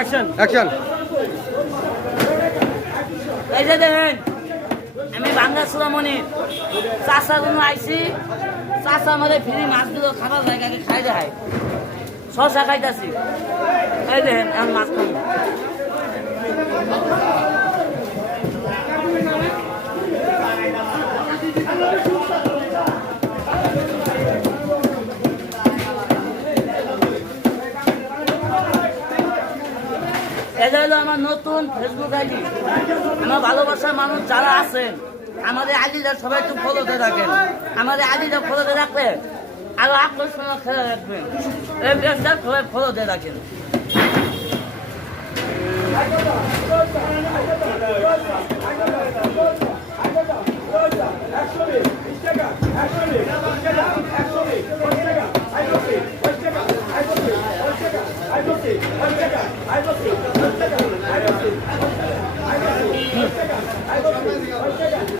Action. এই যে দেখেন আমি বাংলা সুরামণি চাষা কোনো আইসি চাষা আমাদের ফ্রি মাছগুলো খাবার জায়গাকে খাই দেয় শশা খাইতেছি এই দেখেন এখন মাছ খাবো এটা হলো আমার নতুন ফেসবুক আইডি আমার ভালোবাসার মানুষ যারা আছেন আমাদের আইডিটা সবাই একটু ফলোতে রাখেন আমাদের আইডিটা ফলোতে রাখলে আরো আকর্ষণীয় খেলা রাখবেন এই পেজটা সবাই ফলোতে রাখেন